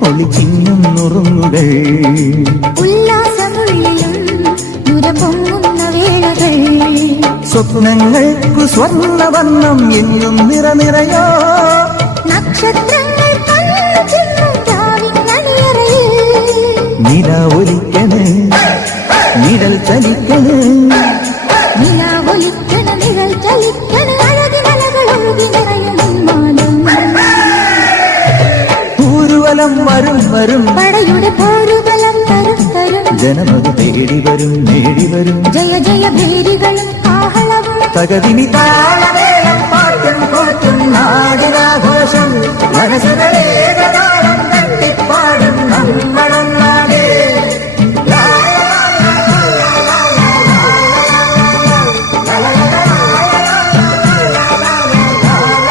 ഒളിച്ചിന്നും നുറുങ്ങുകൾ ഉല്ലാസമുള്ളിലും നുരപൊങ്ങുന്ന വേളകൾ സ്വപ്നങ്ങൾക്കു സ്വർണ്ണവർണ്ണം എന്നും നിറനിറയോ നക്ഷത്രങ്ങൾ നില ഒലിക്കണ് നിഴൽ ചലിക്കണ് ൂരുവലം വരും വരും പടയുടെ പോരുബലം തരും തരും ജനമത് തേടി വരും നേടി വരും ജയ ജയ ഭേരികളും ആഹളവും തകതിനി താളമേളം പാട്ടും കൂട്ടും നാടിനാഘോഷം മനസ്സുകളെ